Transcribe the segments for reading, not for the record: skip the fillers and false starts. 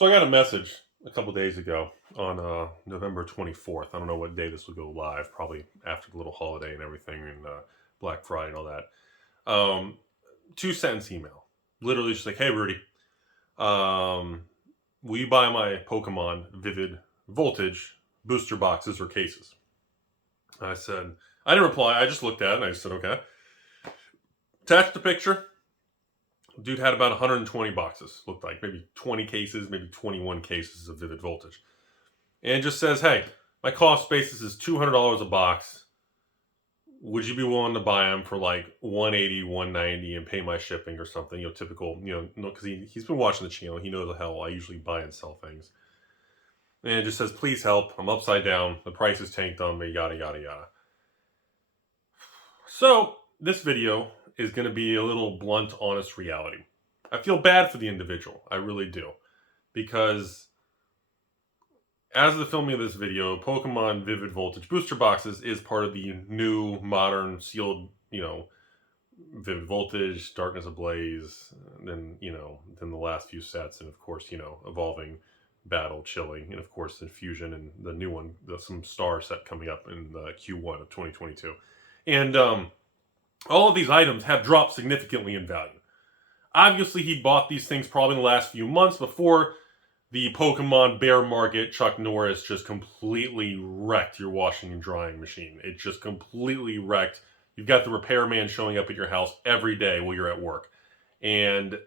So I got a message a couple days ago on November 24th. I don't know what day this will go live, probably after the little holiday and everything and Black Friday and all that. 2-sentence email. Literally just like, hey, Rudy, will you buy my Pokemon Vivid Voltage booster boxes or cases? I said, I didn't reply. I just looked at it and I said, okay. Attached the picture. Dude had about 120 boxes, looked like. Maybe 20 cases, maybe 21 cases of Vivid Voltage. And it just says, hey, my cost basis is $200 a box. Would you be willing to buy them for like $180, $190 and pay my shipping or something? You know, typical, because he's been watching the channel. He knows the hell I usually buy and sell things. And it just says, please help. I'm upside down. The price is tanked on me, yada, yada, yada. So this video is going to be a little blunt, honest reality. I feel bad for the individual. I really do. Because as of the filming of this video, Pokemon Vivid Voltage booster boxes is part of the new, modern, sealed, Vivid Voltage, Darkness Ablaze, then the last few sets, and of course, Evolving, Battle, Chilling, and of course, Infusion, and the new one, some Star set coming up in the Q1 of 2022. And, all of these items have dropped significantly in value. Obviously, he bought these things probably in the last few months before the Pokemon bear market, Chuck Norris, just completely wrecked your washing and drying machine. It just completely wrecked. You've got the repairman showing up at your house every day while you're at work. And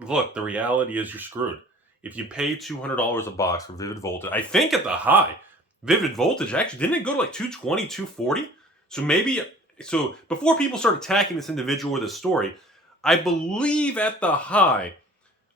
look, the reality is you're screwed. If you pay $200 a box for Vivid Voltage, I think at the high, Vivid Voltage, actually, didn't it go to like $220, $240? So before people start attacking this individual with this story, I believe at the high,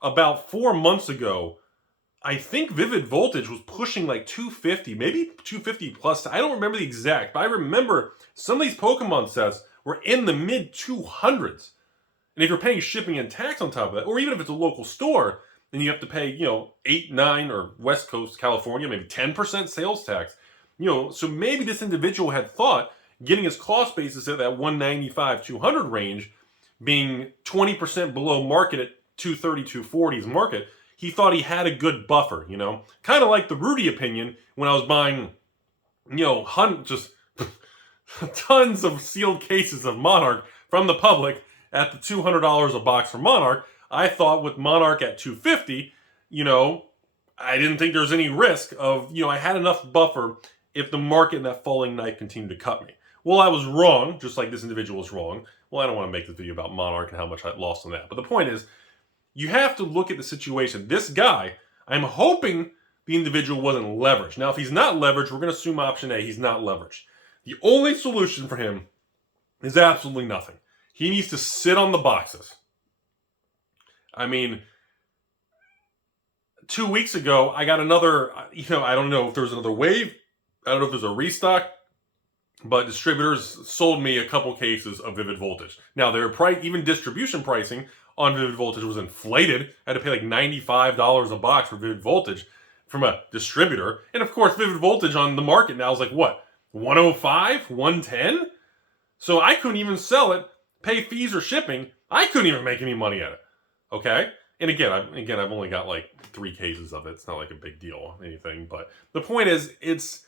about 4 months ago, I think Vivid Voltage was pushing like $250, maybe $250 plus. I don't remember the exact, but I remember some of these Pokemon sets were in the mid 200s. And if you're paying shipping and tax on top of that, or even if it's a local store, then you have to pay, 8, 9, or West Coast California, maybe 10% sales tax. So maybe this individual had thought getting his cost basis at that 195, 200 range, being 20% below market at 230, 240's market, he thought he had a good buffer, Kind of like the Rudy opinion when I was buying, just tons of sealed cases of Monarch from the public at the $200 a box for Monarch. I thought with Monarch at 250, I didn't think there was any risk of, I had enough buffer if the market and that falling knife continued to cut me. Well, I was wrong, just like this individual was wrong. Well, I don't want to make this video about Monarch and how much I lost on that. But the point is, you have to look at the situation. This guy, I'm hoping the individual wasn't leveraged. Now, if he's not leveraged, we're going to assume option A, he's not leveraged. The only solution for him is absolutely nothing. He needs to sit on the boxes. I mean, 2 weeks ago, I got another, I don't know if there was another wave. I don't know if there's a restock. But distributors sold me a couple cases of Vivid Voltage. Now, their price, even distribution pricing on Vivid Voltage was inflated. I had to pay like $95 a box for Vivid Voltage from a distributor. And of course, Vivid Voltage on the market now is like, what, 105, 110? So I couldn't even sell it, pay fees or shipping. I couldn't even make any money at it. Okay? And again, I've only got like 3 cases of it. It's not like a big deal or anything. But the point is, it's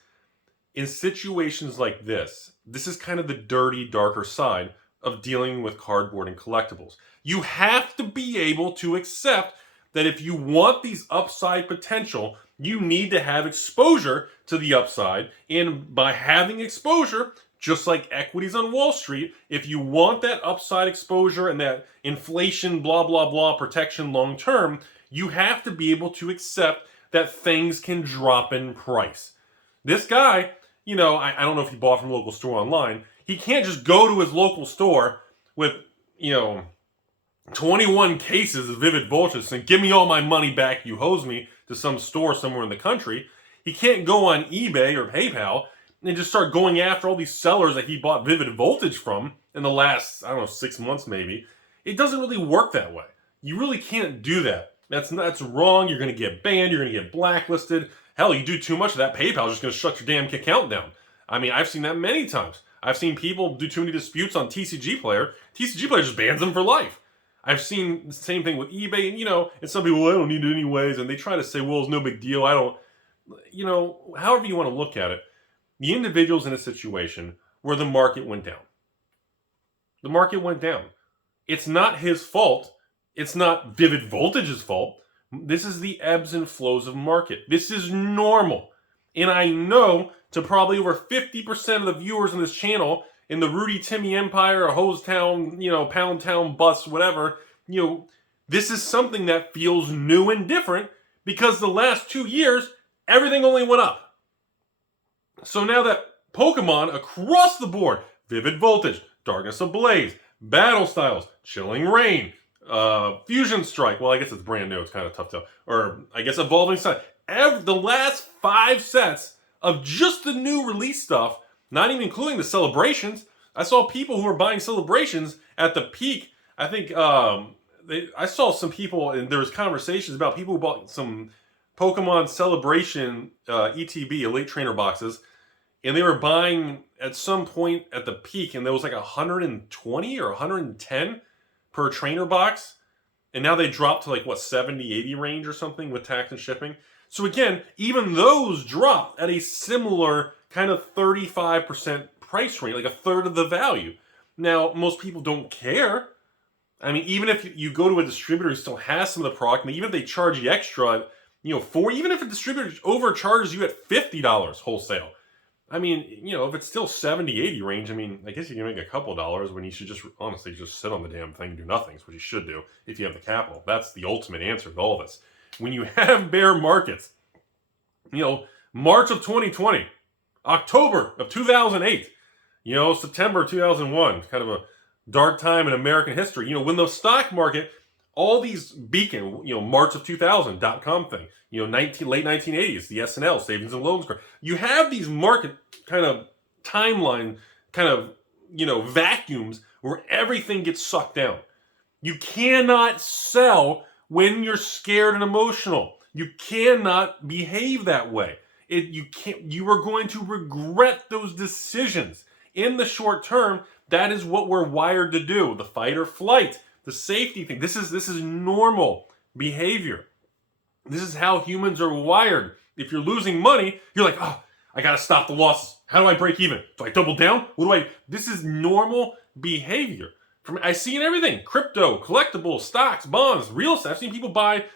in situations like this is kind of the dirty, darker side of dealing with cardboard and collectibles. You have to be able to accept that if you want these upside potential, you need to have exposure to the upside. And by having exposure, just like equities on Wall Street, if you want that upside exposure and that inflation, blah, blah, blah, protection long term, you have to be able to accept that things can drop in price. This guy, I don't know if he bought from a local store online. He can't just go to his local store with, 21 cases of Vivid Voltage and give me all my money back, you hose me, to some store somewhere in the country. He can't go on eBay or PayPal and just start going after all these sellers that he bought Vivid Voltage from in the last, 6 months maybe. It doesn't really work that way. You really can't do that. That's wrong. You're going to get banned. You're going to get blacklisted. Hell, you do too much of that, PayPal's just going to shut your damn account down. I mean, I've seen that many times. I've seen people do too many disputes on TCG Player. TCG Player just bans them for life. I've seen the same thing with eBay, and and some people, I don't need it anyways, and they try to say, well, it's no big deal. I don't, however you want to look at it. The individual's in a situation where the market went down. The market went down. It's not his fault. It's not Vivid Voltage's fault. This is the ebbs and flows of market. This is normal. And I know to probably over 50% of the viewers on this channel in the Rudy Timmy Empire, Hose Town, Pound Town bus, whatever, this is something that feels new and different because the last 2 years, everything only went up. So now that Pokemon across the board, Vivid Voltage, Darkness Ablaze, Battle Styles, Chilling Reign, Fusion Strike, well, I guess it's brand new, it's kind of tough to, or I guess Evolving Sun, the last 5 sets of just the new release stuff, not even including the celebrations. I saw people who were buying celebrations at the peak. I think I saw some people, and there was conversations about people who bought some Pokemon Celebration ETB, Elite Trainer boxes, and they were buying at some point at the peak, and there was like 120 or 110 per trainer box, and now they dropped to like, what, 70, 80 range or something with tax and shipping. So again, even those dropped at a similar kind of 35% price range, like a third of the value. Now, most people don't care. I mean, even if you go to a distributor who still has some of the product, and even if they charge you extra, even if a distributor overcharges you at $50 wholesale, I mean, if it's still 70, 80 range, I mean, I guess you can make a couple dollars when you should just, honestly, just sit on the damn thing and do nothing. It's what you should do if you have the capital. That's the ultimate answer to all this. When you have bear markets, March of 2020, October of 2008, September 2001, kind of a dark time in American history. When the stock market, all these beacon, March of 2000, .com thing, late 1980s, the S&L, Savings and Loans. You have these market kind of timeline, kind of, vacuums where everything gets sucked down. You cannot sell when you're scared and emotional. You cannot behave that way. You are going to regret those decisions. In the short term, that is what we're wired to do. The fight or flight, the safety thing. This is normal behavior. This is how humans are wired. If you're losing money, you're like, oh, I got to stop the losses. How do I break even? Do I double down? This is normal behavior. I see in everything. Crypto, collectibles, stocks, bonds, real estate. I've seen people buy,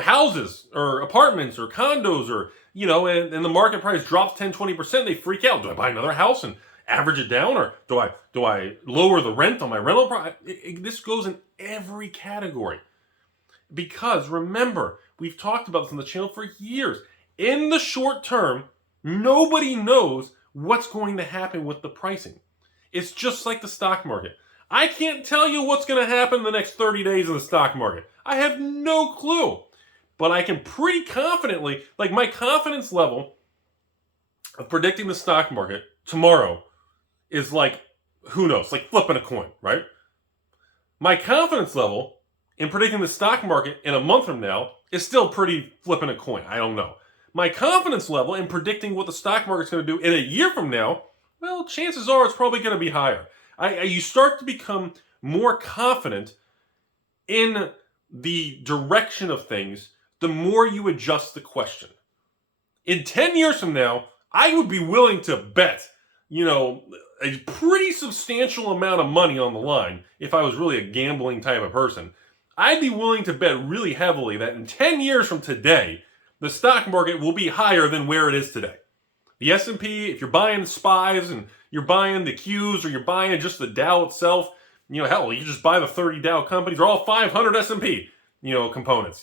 houses or apartments or condos or, and the market price drops 10, 20%. They freak out. Do I buy another house and average it down, or do I lower the rent on my rental price? This goes in every category. Because remember, we've talked about this on the channel for years. In the short term, nobody knows what's going to happen with the pricing. It's just like the stock market. I can't tell you what's going to happen in the next 30 days in the stock market. I have no clue. But I can pretty confidently, like my confidence level of predicting the stock market tomorrow is like, who knows, like flipping a coin, right? My confidence level in predicting the stock market in a month from now is still pretty flipping a coin. I don't know. My confidence level in predicting what the stock market's going to do in a year from now, well, chances are it's probably going to be higher. You start to become more confident in the direction of things the more you adjust the question. In 10 years from now, I would be willing to bet, a pretty substantial amount of money on the line if I was really a gambling type of person. I'd be willing to bet really heavily that in 10 years from today, the stock market will be higher than where it is today. The S&P, if you're buying SPYs and you're buying the Qs or you're buying just the Dow itself, hell, you just buy the 30 Dow companies. They're all 500 S&P, components.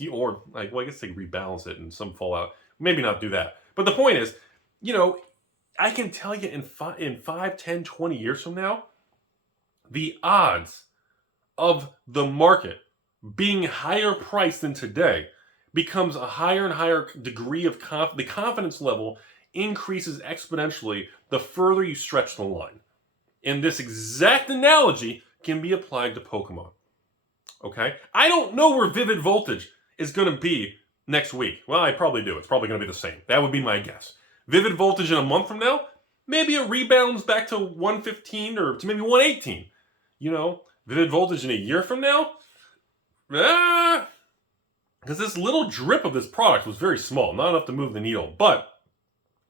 I guess they rebalance it and some fall out. Maybe not do that. But the point is, I can tell you in 5, 10, 20 years from now, the odds of the market being higher priced than today becomes a higher and higher degree of the confidence level increases exponentially the further you stretch the line. And this exact analogy can be applied to Pokemon. Okay? I don't know where Vivid Voltage is going to be next week. Well, I probably do. It's probably going to be the same. That would be my guess. Vivid Voltage in a month from now, maybe it rebounds back to 115 or to maybe 118. Vivid Voltage in a year from now, because this little drip of this product was very small, not enough to move the needle, but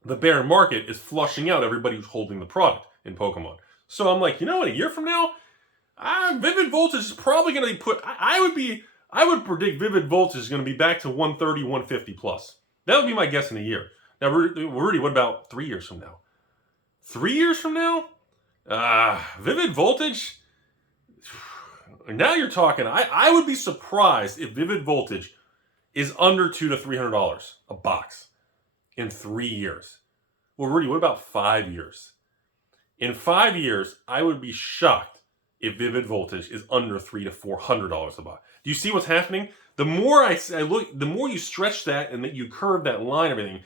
the bear market is flushing out everybody who's holding the product in Pokemon. So I'm like, you know what, a year from now, Vivid Voltage is probably going to be put, I would predict Vivid Voltage is going to be back to 130, 150 plus. That would be my guess in a year. Now, Rudy, what about 3 years from now? 3 years from now? Vivid Voltage? Now you're talking. I would be surprised if Vivid Voltage is under $200 to $300 a box in 3 years. Well, Rudy, what about 5 years? In 5 years, I would be shocked if Vivid Voltage is under $300 to $400 a box. Do you see what's happening? The more I look, the more you stretch that and that you curve that line, everything,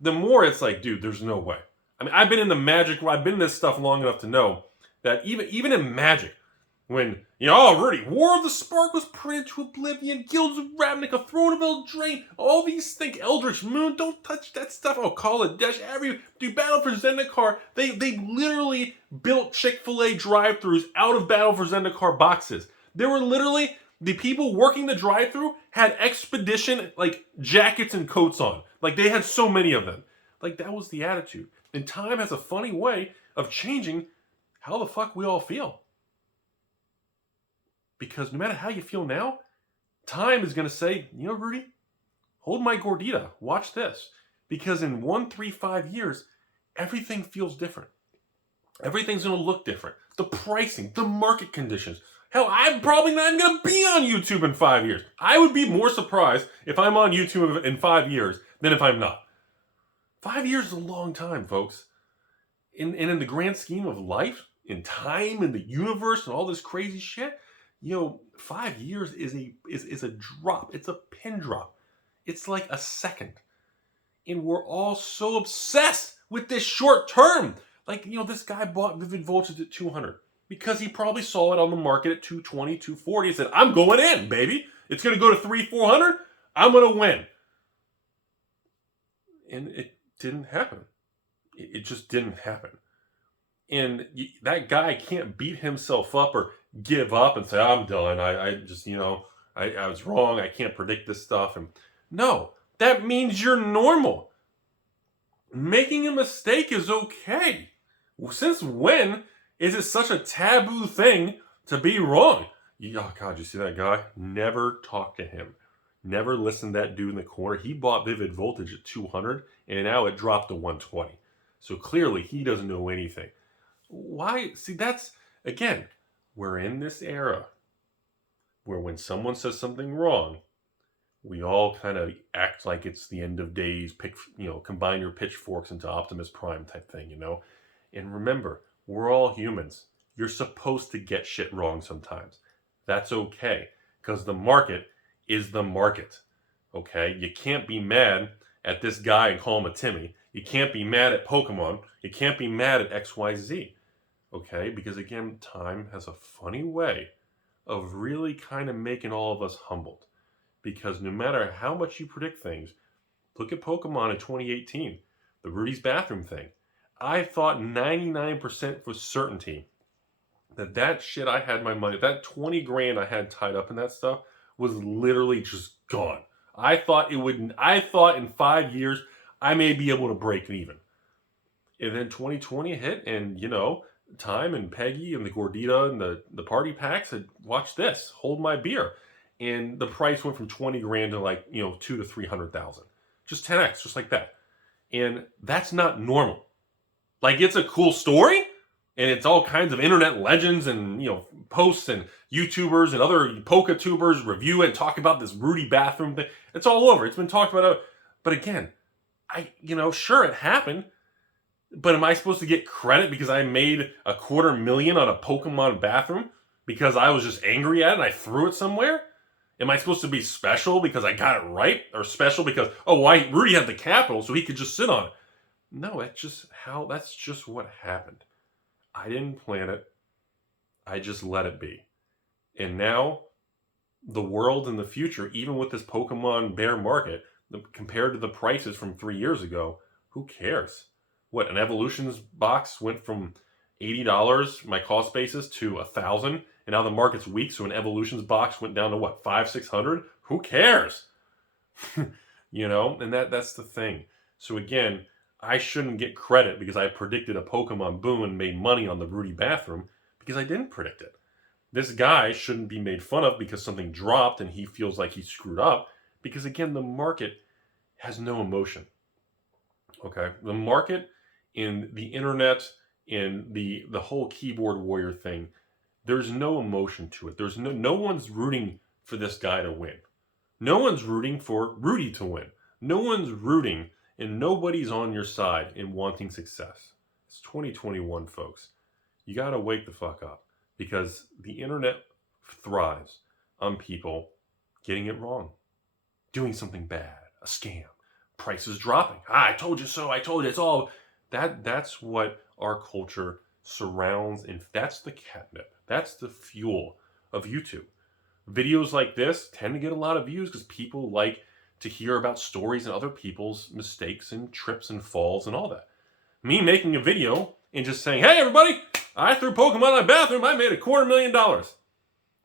the more it's like, dude, there's no way. I mean, I've been in the Magic, I've been in this stuff long enough to know that even in Magic, when, Rudy, War of the Spark was printed to oblivion, Guilds of Ravnica, Throne of Eldraine, all these things, Eldritch Moon, don't touch that stuff, Call it Dash, do Battle for Zendikar, they literally built Chick-fil-A drive-thrus out of Battle for Zendikar boxes. There were literally, the people working the drive-thru had Expedition, jackets and coats on. They had so many of them. That was the attitude. And time has a funny way of changing how the fuck we all feel. Because no matter how you feel now, time is going to say, Rudy, hold my gordita. Watch this. Because in 1, 3, 5 years, everything feels different. Everything's going to look different. The pricing, the market conditions. Hell, I'm probably not even going to be on YouTube in 5 years. I would be more surprised if I'm on YouTube in 5 years than if I'm not. 5 years is a long time, folks. And in the grand scheme of life, in time, in the universe, and all this crazy shit, 5 years is a drop. It's a pin drop. It's like a second. And we're all so obsessed with this short term. This guy bought Vivid Voltage at 200 because he probably saw it on the market at 220, 240 and said, I'm going in, baby. It's going to go to 300, 400. I'm going to win. And it didn't happen. It just didn't happen. And that guy can't beat himself up or give up and say, I'm done. I just, I was wrong. I can't predict this stuff. And no, that means you're normal. Making a mistake is okay. Since when is it such a taboo thing to be wrong? Oh, God, you see that guy? Never talk to him. Never listen to that dude in the corner. He bought Vivid Voltage at 200, and now it dropped to 120. So clearly, he doesn't know anything. Why? See, that's, again, we're in this era where when someone says something wrong, we all kind of act like it's the end of days, combine your pitchforks into Optimus Prime type thing, And remember, we're all humans. You're supposed to get shit wrong sometimes. That's okay, because the market is the market, okay? You can't be mad at this guy and call him a Timmy. You can't be mad at Pokemon. You can't be mad at XYZ, okay? Because again, time has a funny way of really kind of making all of us humbled. Because no matter how much you predict things, look at Pokemon in 2018, the Rudy's bathroom thing. I thought 99% for certainty that shit I had my money, that 20 grand I had tied up in that stuff was literally just gone. I thought in 5 years I may be able to break even. And then 2020 hit, and Time and Peggy and the Gordita and the party packs said, watch this, hold my beer. And the price went from 20 grand to $200,000 to 300,000. Just 10x, just like that. And that's not normal. It's a cool story, and it's all kinds of internet legends and, posts and YouTubers and other Poke-tubers review and talk about this Rudy bathroom thing. It's all over. It's been talked about. But again, sure, it happened. But am I supposed to get credit because I made $250,000 on a Pokemon bathroom because I was just angry at it and I threw it somewhere? Am I supposed to be special because I got it right? Or special because, Rudy had the capital so he could just sit on it? No, that's just what happened. I didn't plan it. I just let it be. And now, the world in the future, even with this Pokemon bear market, compared to the prices from 3 years ago, who cares? What, an Evolutions box went from $80, my cost basis, to $1,000, And now the market's weak, so an Evolutions box went down to what, 500-600? Who cares? You know, and that's the thing. So again, I shouldn't get credit because I predicted a Pokemon boom and made money on the Rudy bathroom, because I didn't predict it. This guy shouldn't be made fun of because something dropped and he feels like he screwed up, because again, the market has no emotion. Okay, the market, in the internet, in the whole keyboard warrior thing, there's no emotion to it. There's no one's rooting for this guy to win. No one's rooting for Rudy to win. No one's rooting, and nobody's on your side in wanting success. It's 2021, folks. You got to wake the fuck up, because the internet thrives on people getting it wrong, doing something bad, a scam, prices dropping. I told you so. I told you. It's all that's what our culture surrounds, and that's the catnip. That's the fuel of YouTube. Videos like this tend to get a lot of views because people like to hear about stories and other people's mistakes and trips and falls and all that. Me making a video and just saying, hey everybody, I threw Pokemon in my bathroom, I made $250,000.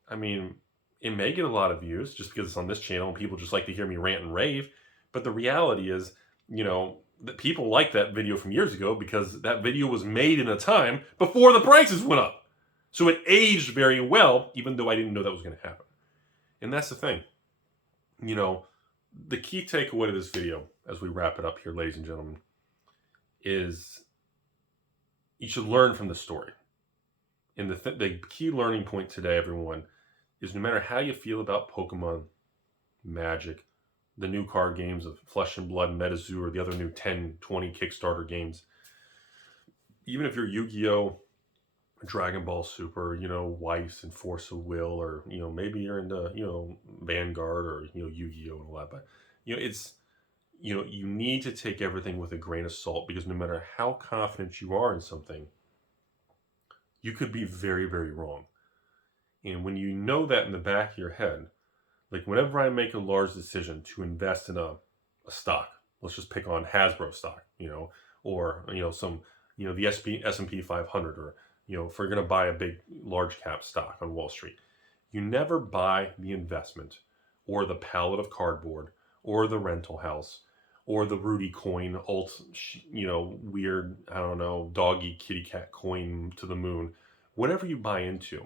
I mean, it may get a lot of views just because it's on this channel and people just like to hear me rant and rave. But the reality is, you know, that people like that video from years ago because that video was made in a time before the prices went up. So it aged very well, even though I didn't know that was going to happen. And that's the thing. You know, the key takeaway to this video, as we wrap it up here, ladies and gentlemen, is you should learn from the story. And the key learning point today, everyone, is no matter how you feel about Pokemon, Magic, the new card games of Flesh and Blood, Metazoo, or the other new 10, 20 Kickstarter games, even if you're Yu-Gi-Oh!, Dragon Ball Super, you know, Weiss and Force of Will, or, you know, maybe you're into, you know, Vanguard or, you know, Yu-Gi-Oh! And all that, but, you know, it's, you know, you need to take everything with a grain of salt, because no matter how confident you are in something, you could be very, very wrong. And when you know that in the back of your head, like whenever I make a large decision to invest in a stock, let's just pick on Hasbro stock, you know, or, you know, some, you know, the S&P 500, or, you know, if we're going to buy a big, large cap stock on Wall Street, you never buy the investment or the pallet of cardboard or the rental house or the Rudy coin, you know, weird, I don't know, doggy kitty cat coin to the moon. Whatever you buy into,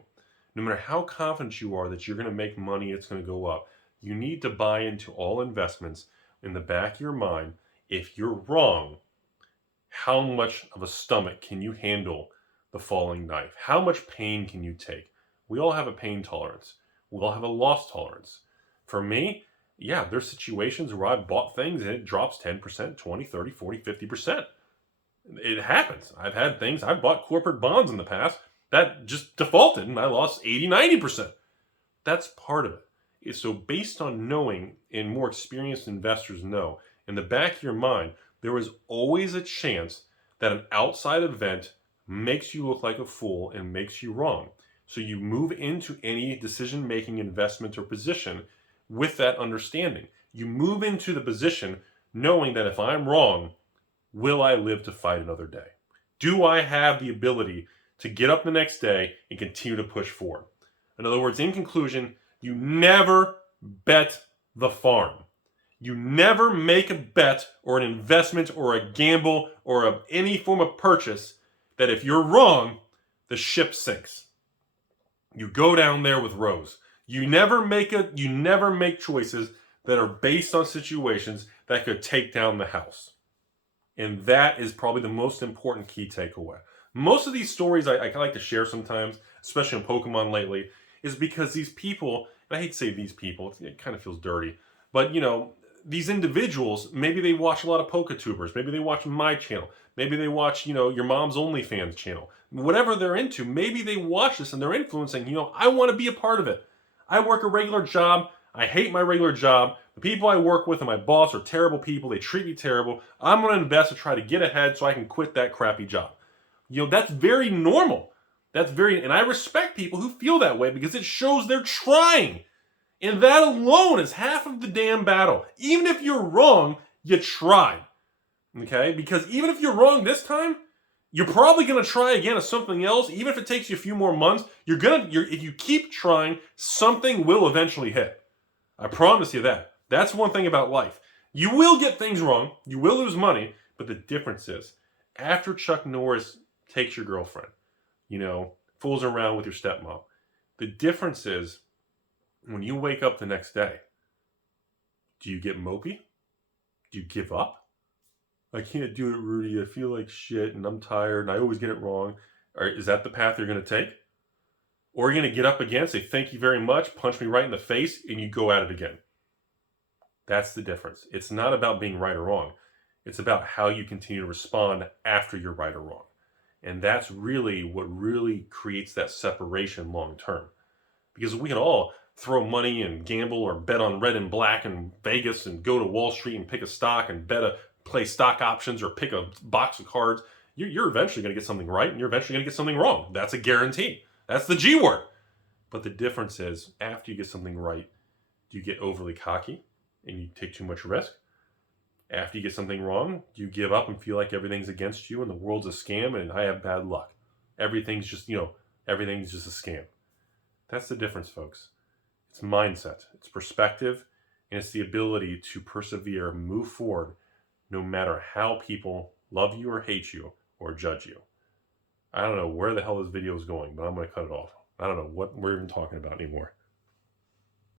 no matter how confident you are that you're going to make money, it's going to go up, you need to buy into all investments in the back of your mind. If you're wrong, how much of a stomach can you handle the falling knife? How much pain can you take? We all have a pain tolerance. We all have a loss tolerance. For me, yeah, there's situations where I've bought things and it drops 10%, 20, 30, 40, 50%. It happens. I've had things, I've bought corporate bonds in the past that just defaulted and I lost 80, 90%. That's part of it. So based on knowing, and more experienced investors know, in the back of your mind, there is always a chance that an outside event makes you look like a fool and makes you wrong. So you move into any decision-making, investment, or position with that understanding. You move into the position knowing that if I'm wrong, will I live to fight another day? Do I have the ability to get up the next day and continue to push forward? In other words, in conclusion, you never bet the farm. You never make a bet or an investment or a gamble or any form of purchase that if you're wrong, the ship sinks. You go down there with Rose. You never make choices that are based on situations that could take down the house. And that is probably the most important key takeaway. Most of these stories I like to share sometimes, especially on Pokemon lately, is because these people, and I hate to say these people, it kind of feels dirty, but you know, these individuals, maybe they watch a lot of PokeTubers, maybe they watch my channel, maybe they watch, you know, your mom's OnlyFans channel, whatever they're into, maybe they watch this and they're influencing, you know, I want to be a part of it. I work a regular job. I hate my regular job. The people I work with and my boss are terrible people. They treat me terrible. I'm going to invest to try to get ahead so I can quit that crappy job. You know, that's very normal. And I respect people who feel that way because it shows they're trying. And that alone is half of the damn battle. Even if you're wrong, you tried. Okay? Because even if you're wrong this time, You're probably going to try again at something else, even if it takes you a few more months. If you keep trying, something will eventually hit. I promise you that. That's one thing about life. You will get things wrong. You will lose money. But the difference is, after Chuck Norris takes your girlfriend, fools around with your stepmom, the difference is, when you wake up the next day, do you get mopey? Do you give up? I can't do it, Rudy. I feel like shit and I'm tired and I always get it wrong. Or is that the path you're going to take? Or are you going to get up again, say thank you very much, punch me right in the face, and you go at it again? That's the difference. It's not about being right or wrong. It's about how you continue to respond after you're right or wrong. And that's really what really creates that separation long term. Because we can all throw money and gamble or bet on red and black in Vegas and go to Wall Street and pick a stock and play stock options or pick a box of cards. You're eventually going to get something right and you're eventually going to get something wrong. That's a guarantee. That's the G word. But the difference is, after you get something right, do you get overly cocky and you take too much risk? After you get something wrong, do you give up and feel like everything's against you and the world's a scam and I have bad luck? Everything's just a scam. That's the difference, folks. It's mindset, it's perspective, and it's the ability to persevere, move forward, no matter how people love you or hate you or judge you. I don't know where the hell this video is going, but I'm going to cut it off. I don't know what we're even talking about anymore.